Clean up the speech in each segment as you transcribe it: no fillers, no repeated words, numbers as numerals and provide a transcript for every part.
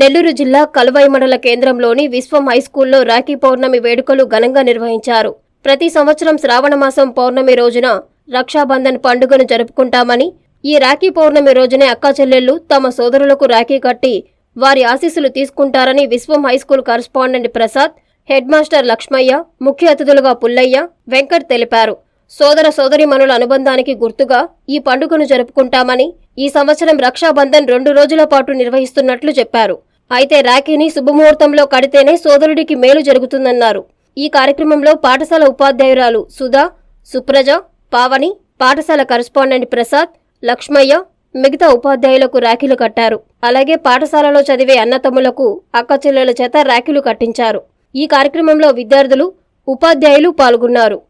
నెల్లూరు జిల్లా కలువై మండల కేంద్రంలోని విశ్వం హైస్కూల్లో రాఖీ పౌర్ణమి వేడుకలు ఘనంగా నిర్వహించారు. ప్రతి సంవత్సరం శ్రావణమాసం పౌర్ణమి రోజున రక్షాబంధన్ పండుగను జరుపుకుంటామని, ఈ రాఖీ పౌర్ణమి రోజునే అక్కాచెల్లెళ్లు తమ సోదరులకు రాఖీ కట్టి వారి ఆశీస్సులు తీసుకుంటారని Vishwam high school correspondent Prasad, head master Lakshmaiah, ముఖ్య అతిథులుగా పుల్లయ్య, వెంకట్ తెలిపారు. సోదర సోదరీమణుల అనుబంధానికి గుర్తుగా ఈ పండుగను జరుపుకుంటామని, ఈ సంవత్సరం రక్షాబంధన్ 2 రోజుల పాటు నిర్వహిస్తున్నట్లు చెప్పారు. అయితే రాఖీని శుభముహూర్తంలో కడితేనే సోదరుడికి మేలు జరుగుతుందన్నారు. ఈ కార్యక్రమంలో పాఠశాల ఉపాధ్యాయురాలు సుధా, సుప్రజ, పావని, పాఠశాల కరస్పాండెంట్ ప్రసాద్, లక్ష్మయ్య, మిగతా ఉపాధ్యాయులకు రాఖీలు కట్టారు. అలాగే పాఠశాలలో చదివే అన్నతమ్ములకు అక్కచెల్లెల చేత రాఖీలు కట్టించారు. ఈ కార్యక్రమంలో విద్యార్థులు, ఉపాధ్యాయులు పాల్గొన్నారు.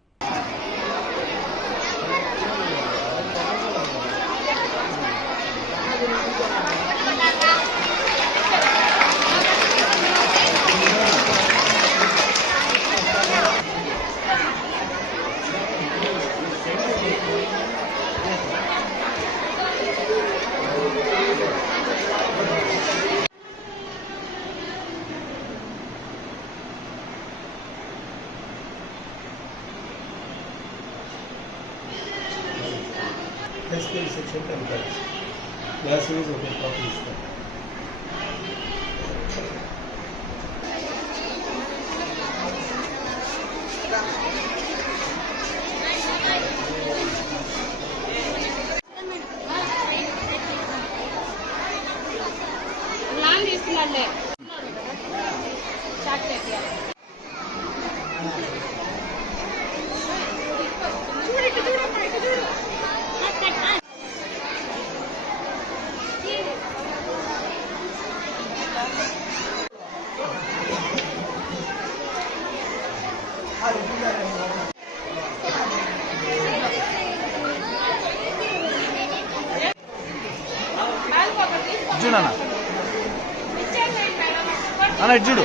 High section templates. Class is okay, copy is there. Land is not there. చూడనా అన్న చూడు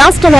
రాష్ట్ర